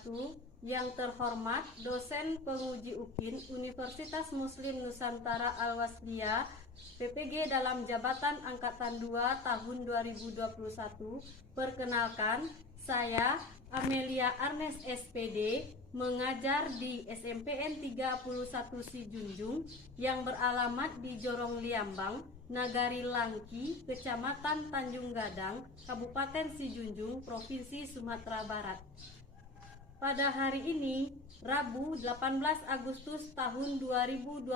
wabarakatuh. Yang terhormat dosen penguji UKIN Universitas Muslim Nusantara Al-Wasliyah PPG dalam jabatan Angkatan 2 tahun 2021. Perkenalkan, saya Amelia Arnes SPD, mengajar di SMPN 31 Si Junjung yang beralamat di Jorong Liambang, Nagari Langki, Kecamatan Tanjung Gadang, Kabupaten Si Junjung, Provinsi Sumatera Barat. Pada hari ini, Rabu 18 Agustus tahun 2021,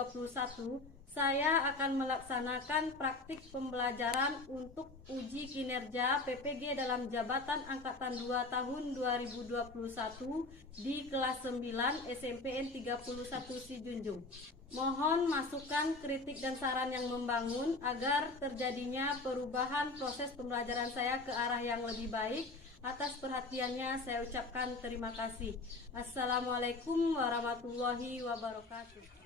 saya akan melaksanakan praktik pembelajaran untuk uji kinerja PPG dalam jabatan Angkatan 2 tahun 2021 di kelas 9 SMPN 31 Si Junjung. Mohon masukan, kritik, dan saran yang membangun agar terjadinya perubahan proses pembelajaran saya ke arah yang lebih baik. Atas perhatiannya saya ucapkan terima kasih. Assalamualaikum warahmatullahi wabarakatuh.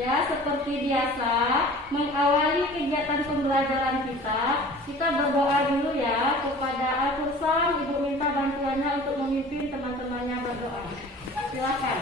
Ya, seperti biasa, mengawali kegiatan pembelajaran kita berdoa dulu ya kepada Al-Qursam. Ibu minta bantuannya untuk memimpin teman-temannya berdoa. Silakan.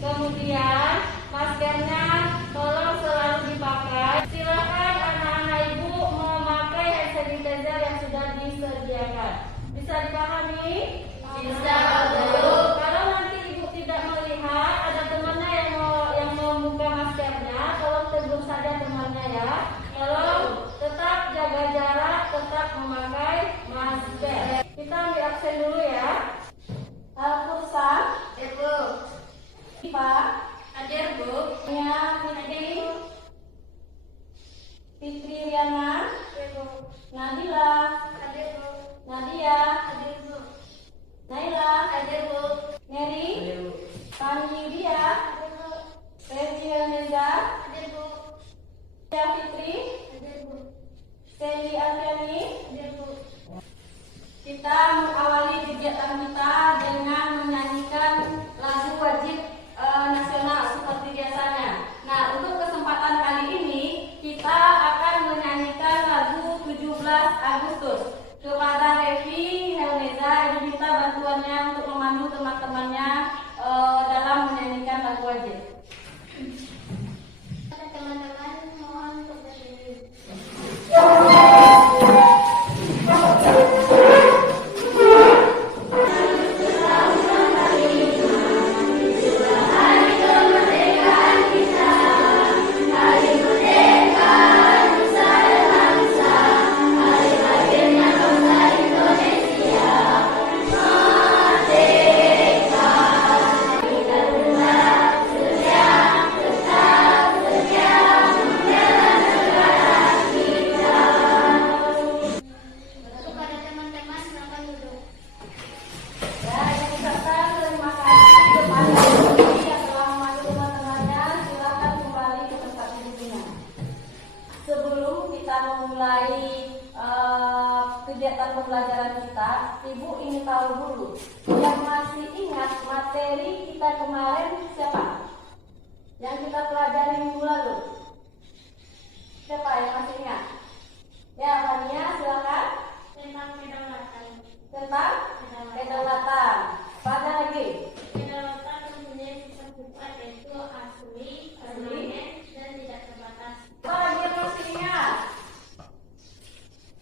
Kemudian maskernya tolong selalu dipakai. Silakan anak-anak ibu memakai hand sanitizer yang sudah disediakan. Bisa dipahami? Bisa, Bu. Kalau nanti ibu tidak melihat ada temannya yang membuka maskernya, tolong tegur saja temannya ya. Tolong tetap jaga jarak, tetap memakai masker. Kita ambil absen dulu ya. Al-Qursam, Ibu. Pak, hadir Bu. Ya, Fitri Riana, Nabila, hadir Bu. Nadia, hadir Bu. Naila, hadir Bu. Mary, Tani Yudia, hadir Bu. Rezi Helmeza, hadir Bu. Ya Fitri, hadir Bu. Seli Alfiani, hadir Bu. Kita mengawali kegiatan kita dengan menyanyikan lagu wajib nasional seperti biasanya. Nah, untuk kesempatan kali ini kita akan menyanyikan lagu 17 Agustus. Kepada Revi Helmeza diminta bantuannya untuk memandu teman-temannya dalam menyanyikan lagu wajib. Teman-teman mohon untuk berdiri. Ibu ingin tahu dulu. Yang masih ingat materi kita kemarin siapa? Yang kita pelajari minggu lalu. Siapa yang masih ingat? Ya, Fania, silakan. Tentang kedaulatan. Tentang kedaulatan. Pada lagi. Kedaulatan mempunyai sifat sifat yaitu asli, permanen, dan tidak terbatas. Siapa lagi yang masih ingat?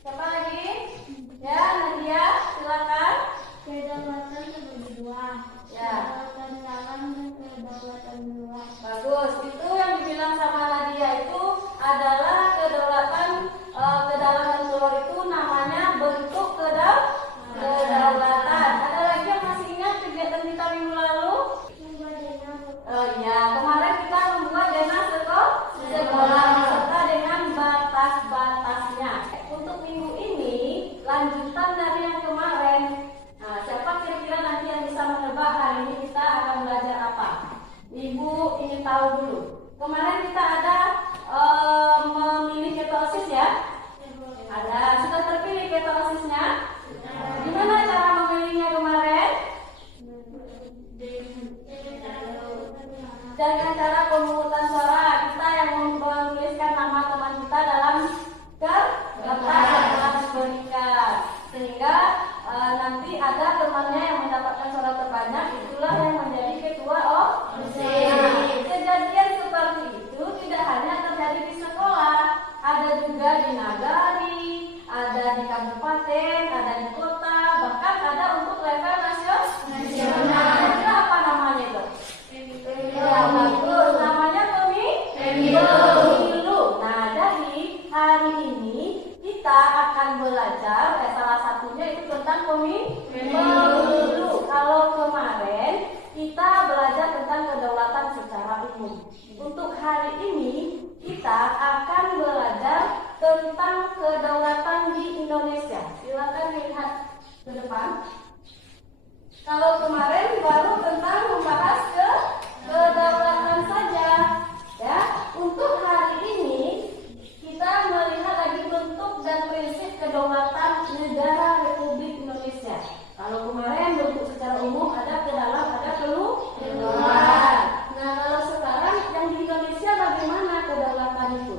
Siapa lagi? Ya, Nadia, silakan. Kedaulatan terbagi dua. Ya. Kedaulatan dalam dan kedaulatan luar. Bagus. Itu yang dibilang sama Nadia itu adalah kedaulatan ke dalam dan keluar itu namanya bentuk kedaulatan. Ada lagi yang masih ingat kegiatan kita minggu lalu? Oh iya, kemarin kita membuat dana sekolah beserta dengan batas-batasnya. Untuk minggu ini lanjutan dari yang kemarin. Nah, siapa kira-kira nanti yang bisa menebak hari ini kita akan belajar apa? Ibu ingin tahu dulu. Kemarin kita ada memilih ketosis ya? Ada. Sudah terpilih ketosisnya? Gimana cara memilihnya kemarin? Dengan cara pemungutan suara. Kita yang menuliskan nama teman kita dalam kertas yang telah diberikan, sehingga nanti ada temannya yang mendapatkan suara terbanyak, itulah yang menjadi ketua OSIS. Kejadian seperti itu tidak hanya terjadi di sekolah, ada juga di nagari, ada di kabupaten, ada di kota, bahkan ada untuk level nasional. Itu apa namanya itu? Ya, bagus. Namanya pemilu. Nah, jadi hari ini kita akan belajar salah satunya itu tentang pemilu. Kalau kemarin kita belajar tentang kedaulatan secara umum. Untuk hari ini kita akan belajar tentang kedaulatan di Indonesia. Silakan lihat ke depan. Kalau kemarin baru tentang membahas kedaulatan saja, ya. Untuk hari ini kita melihat lagi bentuk dan prinsip kedaulatan negara Republik Indonesia. Kalau kemarin bentuk secara umum ada ke dalam, ada keluar. Nah, kalau sekarang yang di Indonesia bagaimana kedaulatan itu?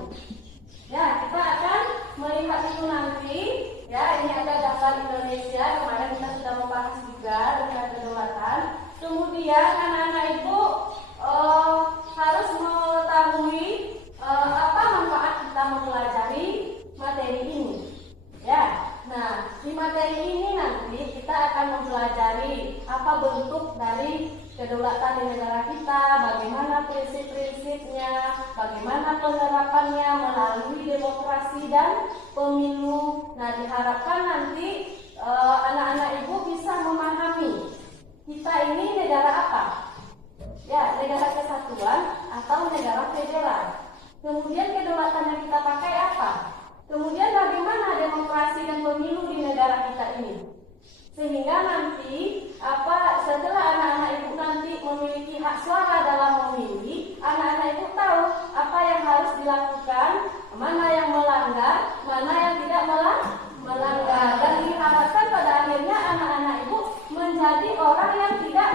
Ya, kita akan melihat itu nanti. Ya, ini ada daftar Indonesia. Kemarin kita sudah membahas juga tentang kedaulatan. Kemudian anak-anak ibu harus mengetahui apa manfaat kita mempelajari materi ini. Ya, nah di materi ini nanti kita akan mempelajari apa bentuk dari kedaulatan di negara kita, bagaimana prinsip-prinsipnya, bagaimana penerapannya melalui demokrasi dan pemilu. Nah, diharapkan nanti anak-anak ibu bisa memahami kita ini negara apa? Ya, negara kesatuan atau negara federal. Kemudian kedaulatan yang kita pakai apa? Kemudian bagaimana demokrasi dan pemilu di negara kita ini? Sehingga nanti setelah anak-anak ibu nanti memiliki hak suara dalam memilih, anak-anak ibu tahu apa yang harus dilakukan, mana yang melanggar, mana yang tidak melanggar. Dan diharapkan pada akhirnya anak-anak ibu menjadi orang yang tidak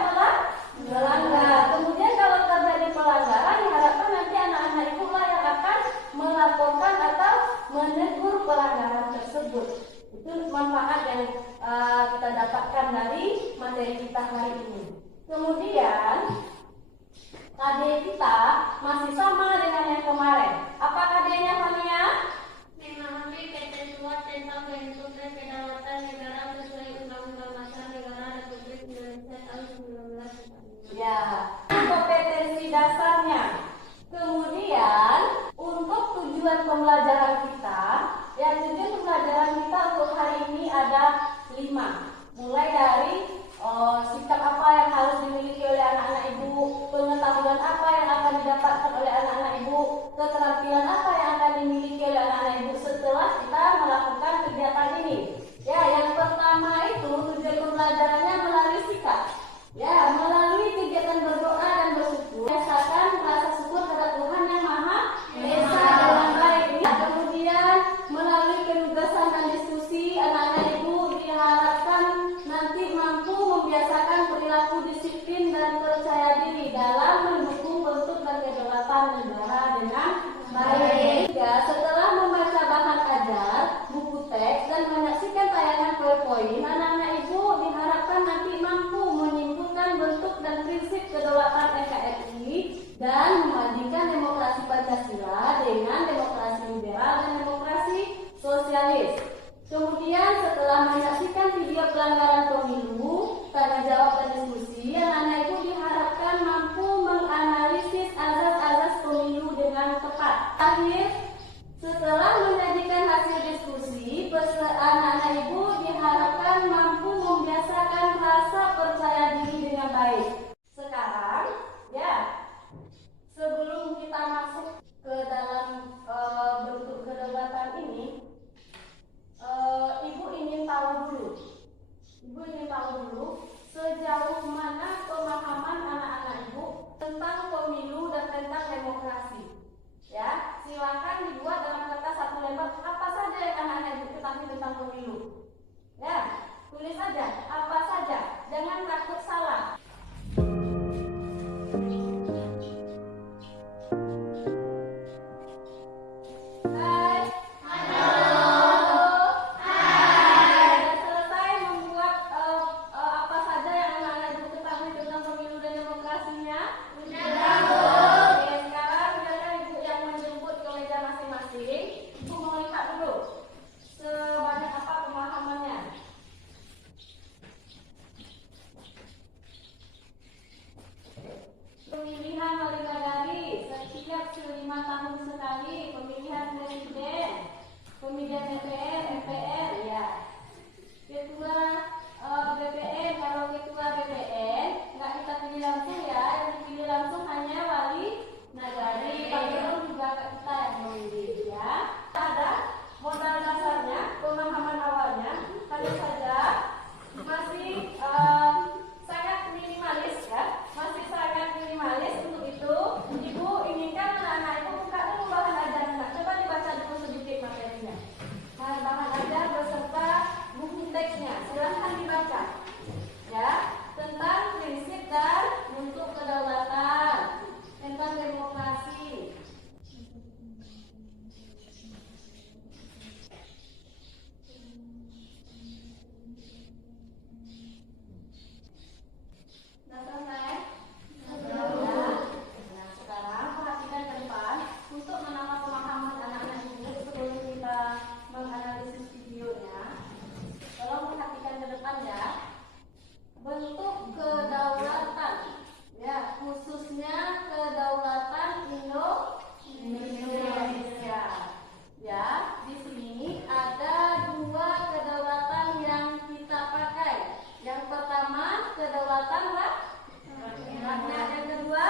melanggar. Kemudian kalau terjadi pelanggaran, diharapkan nanti anak-anak ibu lah yang akan melaporkan atau menegur pelanggaran tersebut. Itu manfaat yang kita dapatkan dari materi kita hari ini. Kemudian KD kita masih sama dengan yang kemarin. Apa KD-nya, Fania? Memahami ketentuan tentang bentuk dan kedaulatan negara sesuai Undang-Undang Dasar Negara Republik Indonesia tahun 1945. Ya, kompetensi dasarnya. Kemudian untuk tujuan pembelajaran kita, yang tujuan pembelajaran kita untuk hari ini ada 5. Mulai dari sikap apa yang harus dimiliki oleh anak-anak ibu, pengetahuan apa yang akan didapatkan oleh anak-anak ibu, keterampilan apa yang akan dimiliki jawab dan diskusi, anak-anak ibu diharapkan mampu menganalisis azas-azas pemilu dengan tepat. Akhir, setelah menyajikan hasil diskusi, anak-anak ibu diharapkan mampu membiasakan rasa percaya diri dengan baik. Sekarang, ya, sebelum kita masuk ke dalam bentuk kedebatan ini, Ibu ingin tahu dulu sejauh mana pemahaman anak-anak ibu tentang pemilu dan tentang demokrasi. Ya, silakan dibuat dalam kertas satu lembar apa saja yang anak-anak ibu ketahui tentang pemilu. Ya, tulis saja apa saja, jangan takut salah. Pemilihan oleh Negari setiap 5 tahun sekali, pemilihan presiden, pemilihan DPR, MPR, ya. Ketua BPN, kalau ketua BPN nggak kita pilih langsung ya, yang dipilih langsung hanya wali Negari. Kalau juga kita yang memilih ya. Ada modal dasarnya, pemahaman awalnya, hanya saja masih sangat minimalis ya, masih sangat minimalis. Untuk itu ibu inginkan anak-anak ibu buka dulu bahan ajar. Coba dibaca dulu sedikit materinya, bahan ajar beserta buku teksnya, silahkan dibaca ya, tentang prinsip dan bentuk kedaulatan, tentang demokrasi. Sudah selesai? Sudah. Nah, sekarang perhatikan ke depan untuk menambah pemahaman anak-anak ibu sebelum kita menganalisis videonya. Tolong perhatikan ke depan ya. Bentuk kedaulatan, ya, khususnya kedaulatan Indonesia. Ya, di sini ada 2 kedaulatan yang kita pakai. Yang pertama kedaulatan rakyat, yang kedua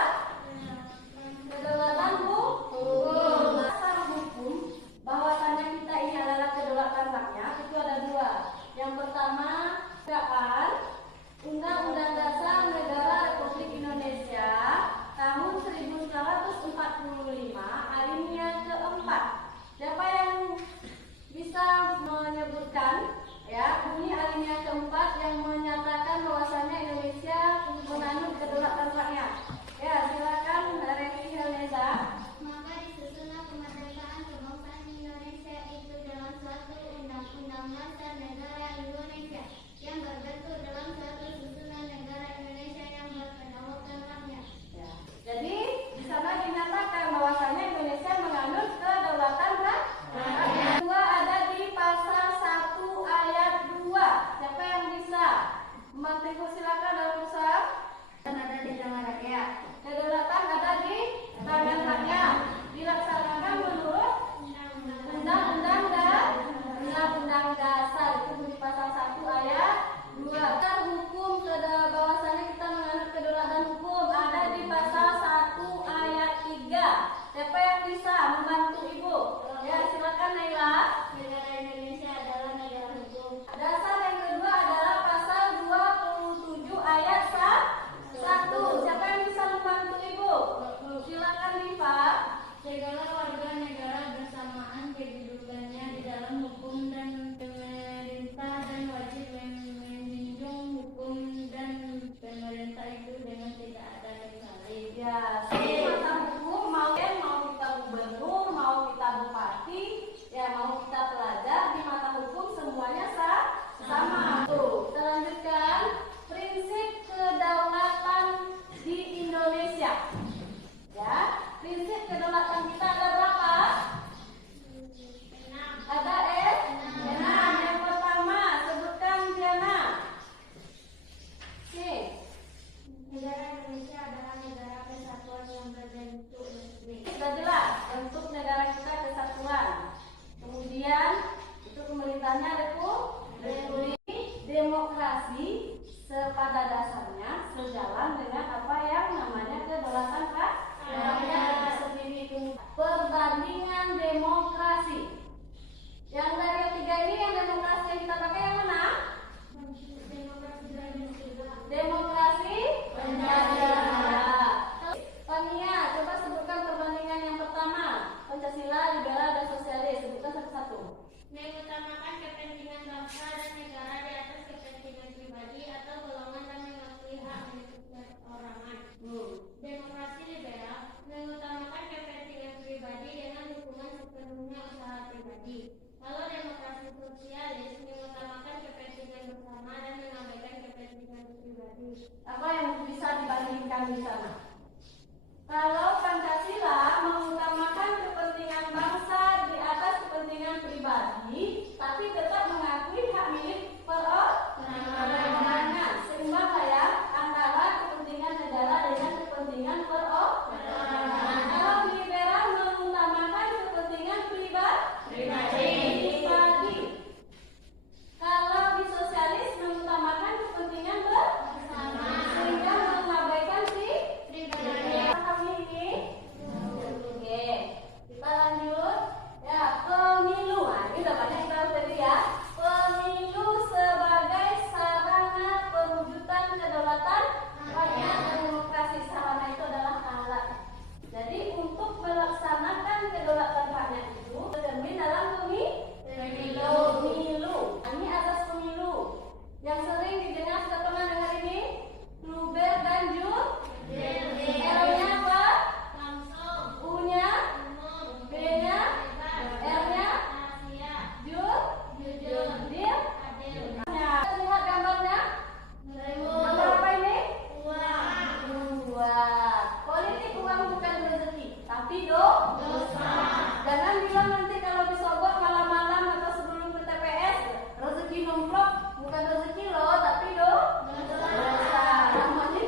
kedaulatan hukum. Dasar hukum bahwasannya kita ini adalah kedaulatan rakyat itu ada 2. Yang pertama Undang-Undang Dasar Negara Republik Indonesia tahun 1945 alinea keempat. Siapa yang bisa menyebutkan ya bunyi alinea keempat yang menyatakan bahwasannya Indonesia menganut kedaulatan rakyat? Ya, silakan Revi Helneza. Maka disusunlah kemerdekaan kebangsaan Indonesia itu dalam suatu undang-undang dasar negara Indonesia yang berbentuk dalam suatu susunan negara Indonesia yang berkedaulatan rakyat. Ya. Jadi di sana dinyatakan bahwasannya Indonesia menganut kedaulatan rakyat. 2 ada di pasal 1 ayat 2. Siapa yang bisa membantu? Silakan dalam usaha. Dan ada di tangan rakyat. Kedaulatan ada di tangan rakyat. Dilaksanakan menurut Undang-Undang Dasar itu di pasal 1 ayat 2. Hukum bahwasannya kita menganut kedaulatan hukum ada di pasal 1 ayat 3. Siapa yang bisa membantu ibu? Ya, silakan Naila. Negara Indonesia adalah negara hukum. Dasar yang kedua adalah pasal 27 pada dasarnya sejalan dengan apa yang namanya kedaulatan rakyat sendiri. Perbandingan demokrasi. Yang dari yang tiga ini, yang demokrasi yang kita pakai yang mana? Demokrasi Pancasila. Tania, coba sebutkan perbandingan yang pertama. Pancasila, liberal, dan sosialis. Sebutkan satu-satu. Mengutamakan kepentingan bangsa dan negara di atas kepentingan pribadi atau golongan dan mengakui hak milik perorangan. Demokrasi liberal mengutamakan kepentingan pribadi dengan dukungan sepenuhnya usaha pribadi. Kalau demokrasi sosialis mengutamakan kepentingan bersama dan mengabaikan kepentingan pribadi. Apa yang bisa dibandingkan di sana? Kalau Pancasila mengutamakan kepentingan bangsa di atas kepentingan pribadi, tapi tetap mengakui hak milik perorangan. Seimbang ya antara kepentingan negara dengan kepentingan perorangan. Kalau liberal mengutamakan kepentingan pribadi. Kalau di sosialis mengutamakan kepentingan bersama, sehingga mengabaikan si pribadi. Ini oke, kita lanjut ya, pemilu. Nah, ini udah banyak kita tadi ya. Pemilu sebagai sarana perwujudan kedaulatan rakyat dan demokrasi. Sarana itu adalah alat. Jadi untuk melaksanakan kedaulatan rakyat itu tercermin dalam pemilu. Ini asas pemilu yang sering didengar. Sudah pernah dengar ini? Luber dan L-nya apa? U-nya? B-nya? R-nya? Jujur. Deal? Kita lihat gambarnya. Gambar apa ini? Uang. Politik uang bukan rezeki, tapi dosa. Jangan bilang nanti kalau disogok malam-malam atau sebelum ke TPS, rezeki nomplok, bukan rezeki loh, tapi dosa. Namanya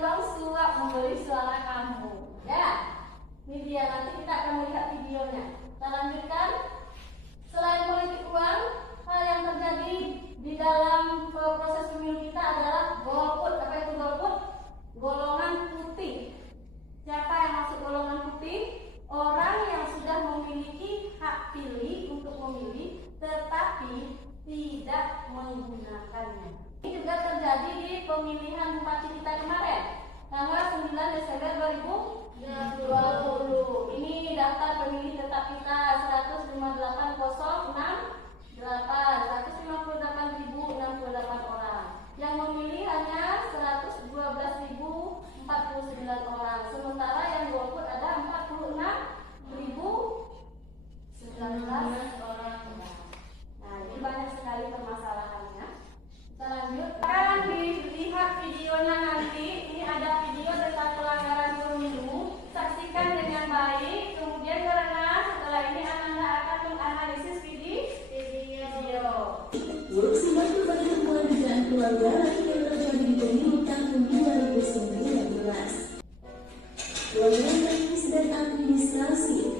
uang suap membeli suara kamu. Ya, ini dia, nanti kita akan melihat videonya. Kita lanjutkan. Selain politik uang, hal yang terjadi di dalam proses pemilu kita adalah golput. Apa itu golput? Golongan putih. Siapa yang masuk golongan putih? Orang yang sudah memiliki hak pilih untuk memilih, tetapi tidak menggunakannya. Ini juga terjadi di pemilihan bupati kita kemarin, tanggal 9 Desember 2020. Ini daftar pemilih tetap kita 158.068 orang. Yang memilih hanya 112.049 orang. Sementara yang golput ada 46.019 orang. Nah, ini banyak sekali permasalahannya. Kita lanjut. Akan dilihat videonya nanti. Ini ada video tentang pelanggaran pemilu. Saksikan dengan baik. Kemudian karena setelah ini Ananda akan menganalisis video. Yuk simak berbagai temuan dugaan pelanggaran yang terjadi di pemilu tahun 2019. Pelanggaran teknis dan administrasi.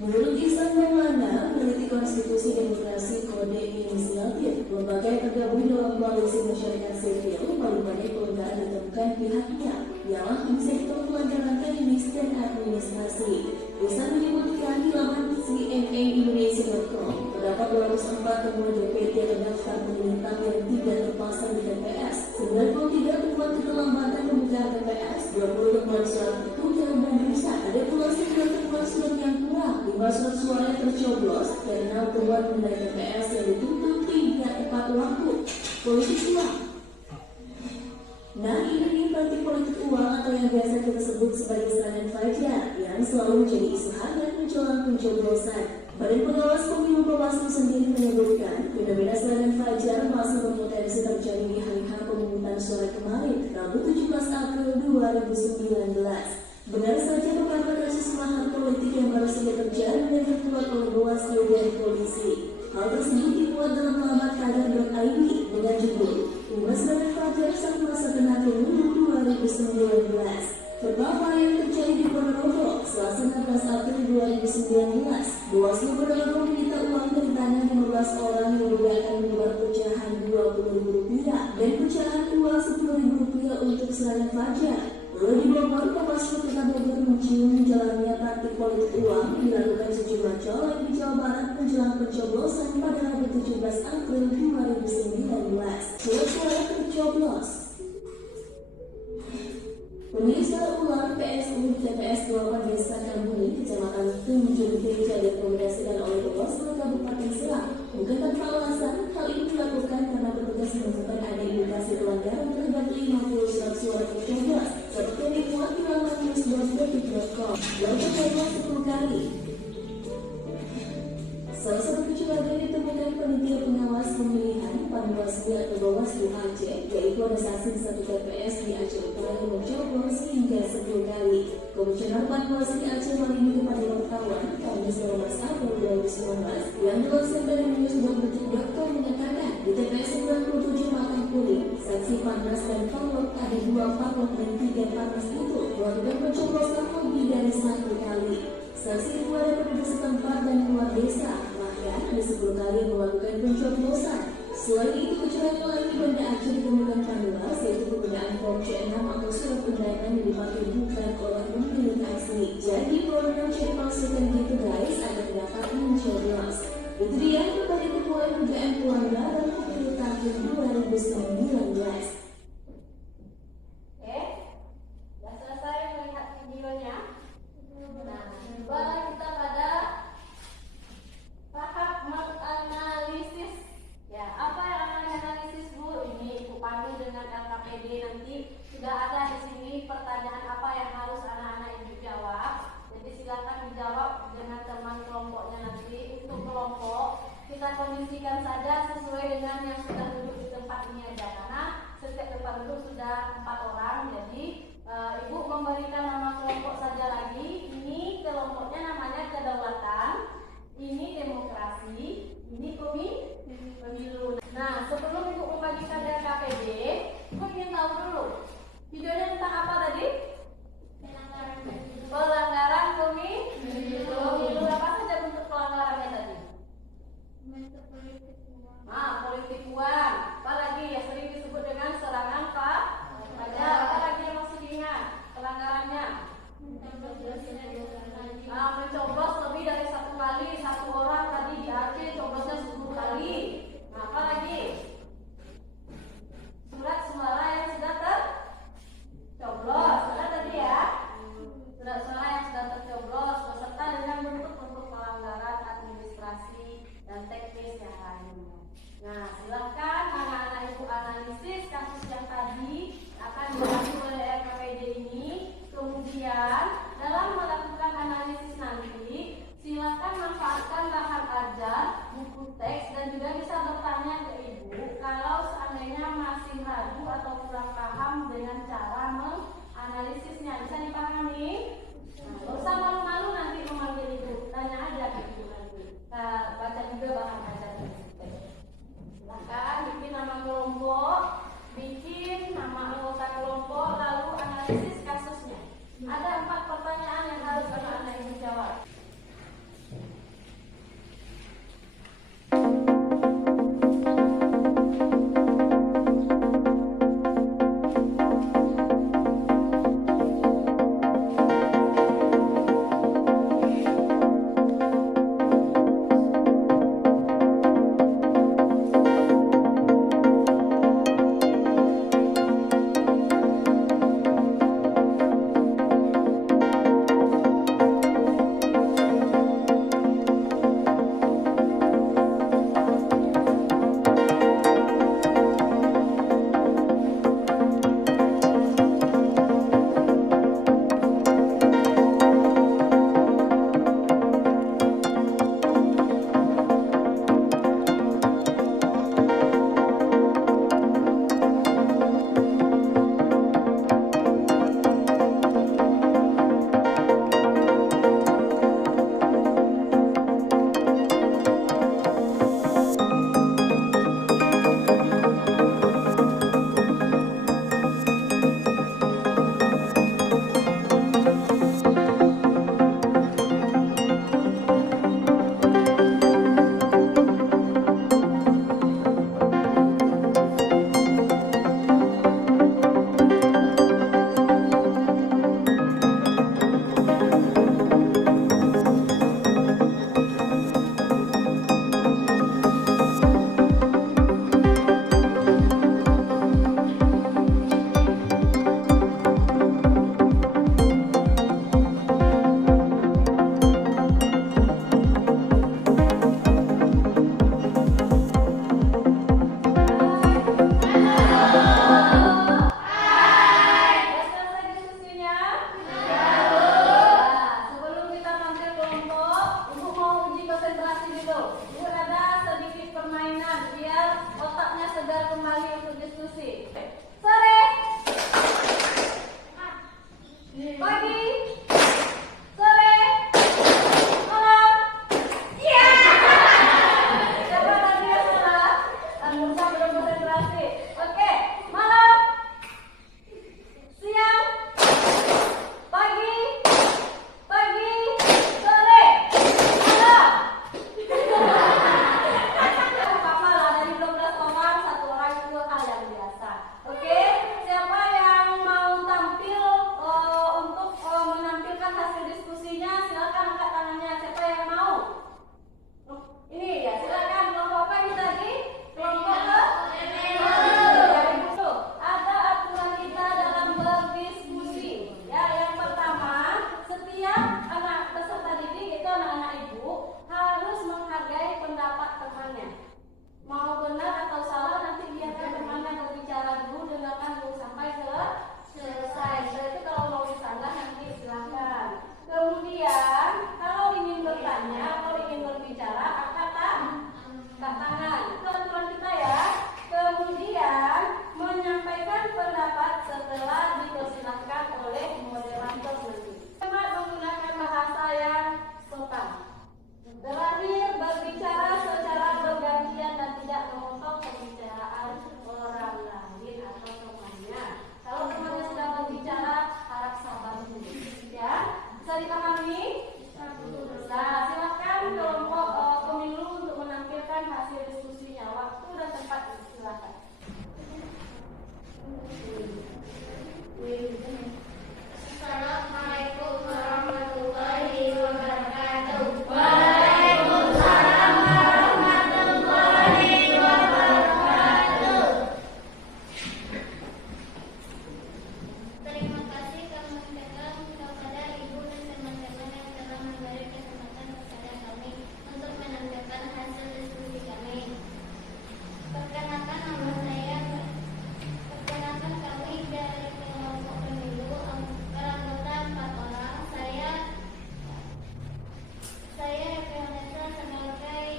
Menurut Ihsan Maulana, peneliti konstitusi demokrasi kode inisiatif, lembaga yang tergabung dalam koalisi masyarakat sipil, paling banyak pelanggaran ditemukan pihaknya ialah di sektor pelanggaran teknis dan administrasi. Ihsan menyebutkan di laman cnnindonesia.com terdapat 204 temuan DPT terdaftar pemerintah yang tidak terpasang di TPS, 93 temuan keterlambatan pembukaan TPS, 20 temuan surat tertukar dan rusak, ada pula 9 temuan surat yang kurang, 5 surat suara yang tercoblos, dan 6 temuan mengenai TPS yang ditutup tidak tepat waktu. Politik uang. Nah, ini praktik politik uang atau yang biasa kita sebut sebagai serangan fajar yang selalu menjadi isu hangat menjelang pencoblosan. Badan Pengawas Pemilu Bawaslu sendiri menyebutkan fenomena serangan fajar masih berpotensi terjadi di hari-H pemungutan suara kemarin, Rabu 17 April 2019. Benar saja beberapa kasus mahar politik yang baru saja terjadi dan terkuat oleh Bawaslu dan polisi. Hal tersebut dimuat dalam laman kadar.id dengan judul "Imbas Serangan Fajar Saat Masa Tenang Pemilu 2019". Pertama yang terjadi di Ponorogo, Selasa 16 April 2019, Bawaslu Ponorogo menyita uang dari tangan 15 orang yang diduga akan menyebar pecahan serangan fajar. Lalu di Bogor, Kopassus Kota Bogor mencium jalannya praktik politik uang dilakukan sejumlah caleg di Jawa Barat menjelang pencoblosan pada Rabu 17 April 2019. Surat-suara tercoblos. Pemeriksaan ulang PSU TPS 28 Desa Kambuni, Kecamatan Tunjung Gereja direkomendasikan oleh Bawaslu Kabupaten Serang. Bukan tanpa alasan, hal ini dilakukan karena petugas menemukan ada indikasi pelanggaran terhadap 50 surat suara tercoblos, seperti yang dimuat di laman news.detik.com. Lalu tercoblos 10 kali. Salah satu kecurangan ditemukan panitia pengawas pemilihan Panwaslu atau Bawaslu Aceh, yaitu ada saksi di satu TPS di Aceh Utara yang mencoblos hingga 10 kali. Komisioner Panwaslu Aceh hal ini kepada wartawan Kamis 12 April 2019 yang dilansir dari news.detik.com menyatakan di TPS 97 Makam Kuning, saksi Panwas dan Panlok ada 2 Panlok dan 3 Panwas itu melakukan pencoblosan lebih dari 1 kali. Saksi itu ada penduduk setempat dan keluar desa, bahkan ada 10 kali melakukan pencoblosan. Selain itu, kecurangan lain di Banda Aceh ditemukan Panwas, yaitu penggunaan form C6 atau surat undangan yang dipakai bukan oleh pemilik asli. Jadi, formulir C dipalsukan gitu guys, agar dapat mencoblos. Itu dia kembali temuan dugaan pelanggaran pemilu tahun 2019. Sudah selesai melihat videonya. Nah, coba kita pada tahap menganalisis. Ya, apa yang akan dianalisis Bu? Ini Ibu panggil dengan LKPD, nanti sudah ada di sini pertanyaan apa yang harus anak-anak Ibu jawab. Jadi silakan dijawab dengan teman kelompoknya nanti. Untuk kelompok kita kondisikan saja sesuai dengan durasi. Oke, malam, siang, pagi, sore, malam. Hafal dari 12 nomor, satu orang itu hal yang biasa. Oke, siapa yang mau tampil untuk menampilkan hasil diskusinya? Silakan angkat tangannya. Siapa yang mau? Ini ya, silakan. Kelompok apa ini tadi? Kelompok ada aturan kita dalam berdiskusi. Ya, yang pertama, setiap anak peserta didik itu anak-anak ibu harus menghargai pendapat temannya. Mau benar atau salah nanti biarkan temannya berbicara dulu, dengarkan dulu sampai selesai. Setelah itu kalau mau disanggah nanti silahkan. Kemudian kalau ingin bertanya atau ingin berbicara angkat tangan. Itu aturan kita ya. Kemudian menyampaikan pendapat setelah dipersilahkan oleh moderator nanti. Hemat menggunakan bahasa yang sopan. Terakhir, berbicara secara bergantian dan tidak memotong pembicaraan orang lain atau temannya. Kalau temannya sudah berbicara, harap sabar dulu. Ya, bisa dipahami? Nah, silakan kelompok pemilu untuk menampilkan hasil diskusinya. Waktu dan tempat silakan. Assalamualaikum warahmatullahi wabarakatuh. Terima kasih kami ucapkan kepada Ibu dan teman-teman yang telah memberi kesempatan kepada kami untuk menampilkan hasil diskusi kami. Perkenalkan nama saya. Perkenalkan kami dari kelompok pemilu beranggota 4 orang. Saya Vanessa sebagai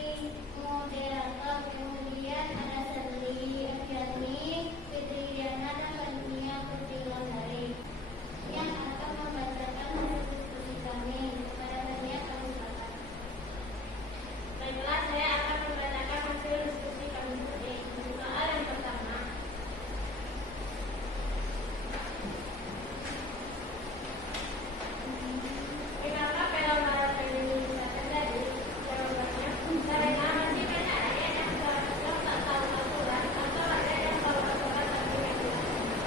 moderator. Kemudian ada Serli Eviani, Fitri Diana, dan Kania Putri yang akan membacakan hasil diskusi kami. Kepada Kania kami silakan. Baiklah, saya akan membacakan hasil diskusi kami. Soal yang pertama. Kenapa pelonggaran pemilu bisa terjadi? Jawabannya, karena masih banyak rakyat yang tak tahu aturan atau rakyat yang tahu aturan tapi tidak dilakukan.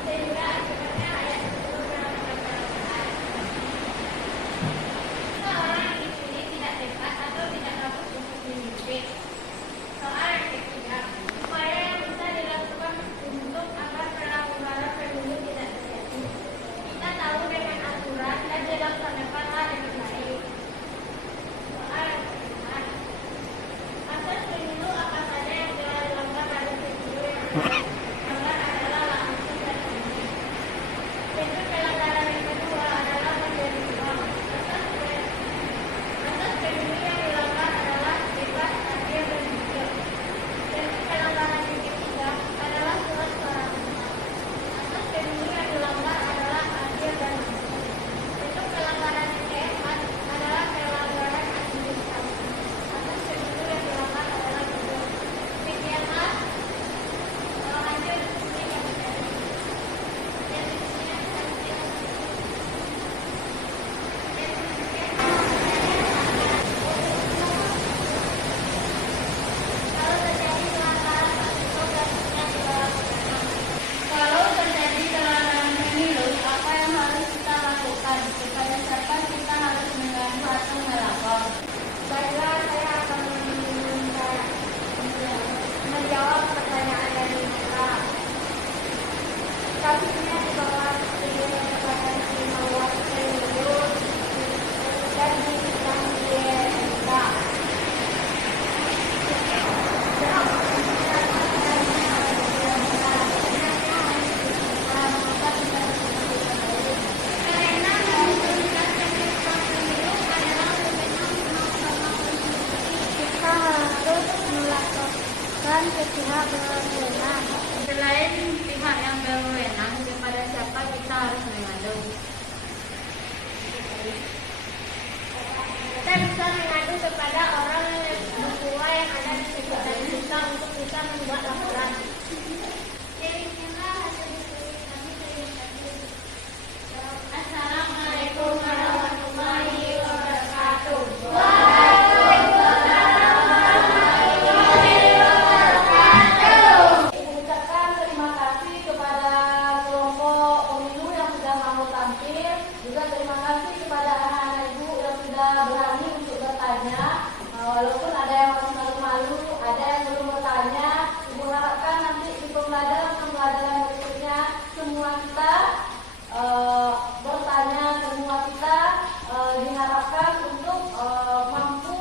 Sehingga akibatnya rakyat itu melakukan pelanggaran. Seorang yang dipilih tidak tepat atau tidak bagus untuk dididik. Soal yang ketiga, upaya yang bisa dilakukan untuk agar pelanggaran pemilu tidak terjadi. Kita tahu dengan aturan dan dilaksanakanlah dengan baik. Soal yang keempat, asas pemilu apa saja yang telah dilanggar pada pemilu yang dilanggar adalah langsung dan sendiri. Bentuk pelanggaran yang kedua adalah menjadi uang. Asas pemilu yang dilanggar adalah bebas, adil, dan jujur. Bentuk pelanggaran yang ketiga adalah surat suara besar. Asas pemilu yang dilanggar adalah adil dan jujur. Bentuk pelanggaran yang keempat adalah pelanggaran administrasi. Asas pemilu yang dilanggar adalah jujur. Demikianlah hasil diskusi kami tadi. Dan diskusinya sampai kalau terjadi pelanggaran pemilu, apa yang harus kita lakukan? Kepada siapa kita harus mengadu atau melapor? Baiklah, saya akan menjawab pertanyaan dari mereka. Kasusnya di bawah video kesempatan mengawal pemilu dan disidang di MK. Karena menuntaskan pemilu adalah wewenang Mahkamah Konstitusi, kita harus melaporkan ke pihak berwenang. Selain pihak yang berwenang, kepada siapa kita harus mengadu? Kita bisa mengadu kepada orang tua yang ada di sekitar kita untuk bisa membuat laporan. Assalamualaikum warahmatullahi wabarakatuh. Mengucapkan terima kasih kepada kelompok pemilu yang sudah mau tampil, juga terima kasih kepada anak-anak ibu yang sudah berani untuk bertanya. Walaupun ada yang masih malu-malu, ada yang belum bertanya, ibu harapkan nanti di pembelajaran berikutnya semua kita bertanya, semua kita diharapkan untuk mampu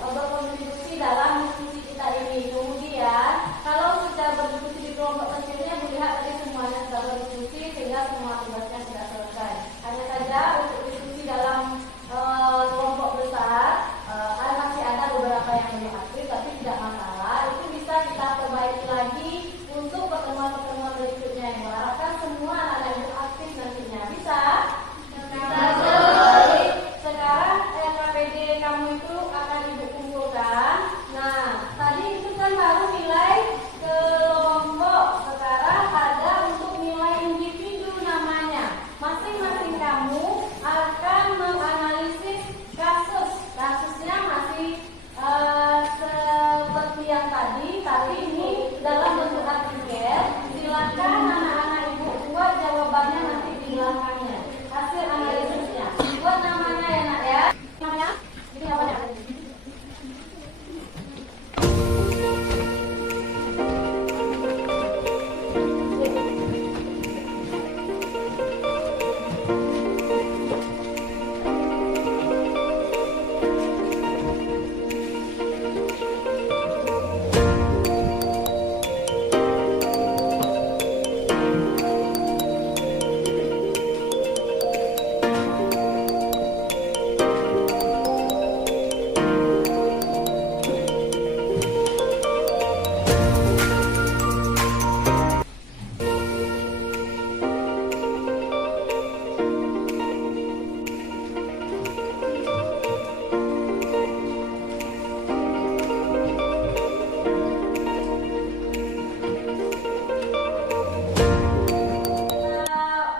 berkontribusi dalam diskusi kita ini. Kemudian kalau sudah berdiskusi di kelompok kecilnya, melihat tadi semuanya sudah berdiskusi sehingga semua tugasnya sudah selesai. Hanya saja untuk diskusi dalam kelompok besar masih ada beberapa yang belum aktif, tapi tidak masalah. Itu bisa kita perbaiki lagi untuk pertemuan-pertemuan berikutnya. Yang mengharapkan semua anak-anak ibu aktif nantinya. Bisa? Baik. Sekarang KPD kamu itu akan ibu kumpulkan. Nah, tadi itu kan baru nilai kelompok. Sekarang ada untuk nilai individu namanya. Masing-masing kamu akan menganalisis kasus. Kasusnya masih seperti yang tadi, tapi ini dalam bentuk artikel. Silakan anak-anak ibu buat jawabannya nanti di belakangnya. Hasil analisisnya. Buat namanya ya nak ya. Namanya? Ini namanya.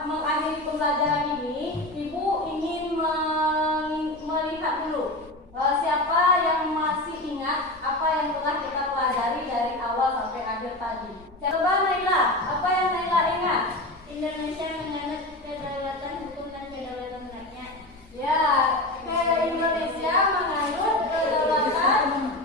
Mengakhiri pembelajaran ini, ibu ingin melihat dulu siapa yang masih ingat apa yang telah kita pelajari dari awal sampai akhir tadi. Coba Naila, apa yang Naila ingat? Indonesia menganut kedaulatan hukum dan kedaulatan rakyat. Ya, Indonesia menganut kedaulatan hukum.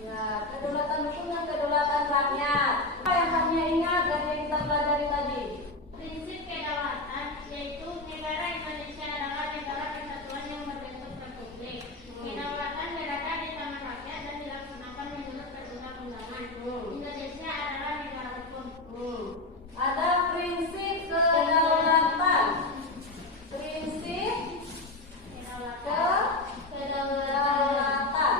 Ya, kedaulatan hukum dan kedaulatan rakyat. Apa yang kalian ingat dari yang kita pelajari tadi? Prinsip kedaulatan yaitu negara Indonesia adalah negara kesatuan yang berbentuk republik. Kedaulatan berada di tangan rakyat dan dilaksanakan menurut perundang-undangan. Indonesia adalah negara hukum. Ada prinsip kedaulatan. Prinsip kedaulatan.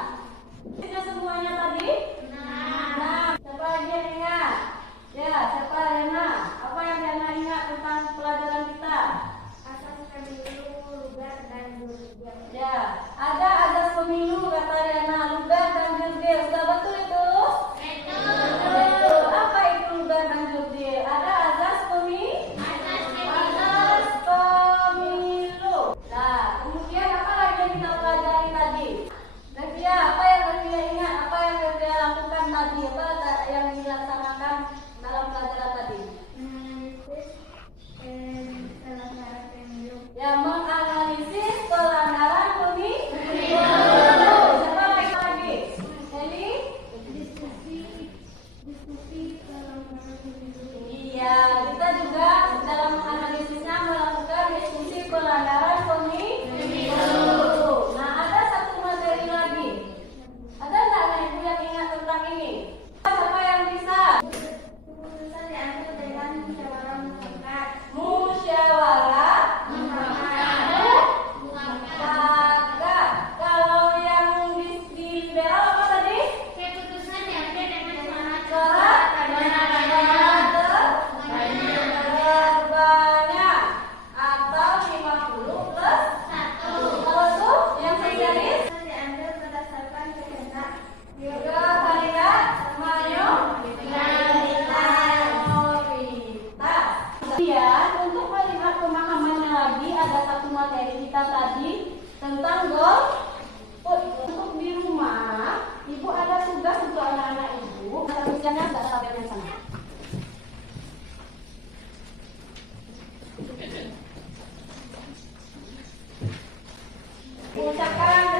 Ini semuanya tadi? Nah, siapa lagi yang ingat? Ya, siapa Rena? Apa yang Rena ingat tentang pelajaran kita? Asas pemilu, lugar dan jurgen. Ya, ada azas pemilu kata Rena, lugar dan jurdil. Sudah betul itu? Betul. Apa itu lugar dan jurdil? Ada azas pemilu. Azas pemilu. Nah, kemudian apa lagi yang kita pelajari tadi? Devia, apa yang Devia ingat? Apa yang Devia lakukan tadi? Apa yang dilaksanakan dalam pelajaran tadi? Menganalisis pelanggaran pemilu. Ya, menganalisis pelanggaran pemilu. Siapa lagi? Eli? Diskusi pelanggaran pemilu. Iya, kita juga dalam analisisnya melakukan diskusi pelanggaran pemilu. Nah, ada satu materi lagi. Ada nggak anak ibu yang ingat tentang ini? Siapa yang bisa? Keputusan diambil dengan musyawarah mufakat. Musyawarah mufakat. Kalau yang di liberal apa tadi? Keputusan diambil dengan suara Suara ada satu materi kita tadi tentang golf. Untuk di rumah, ibu ada tugas untuk anak-anak ibu. Tugasnya nggak tabel yang sama. Mengucapkan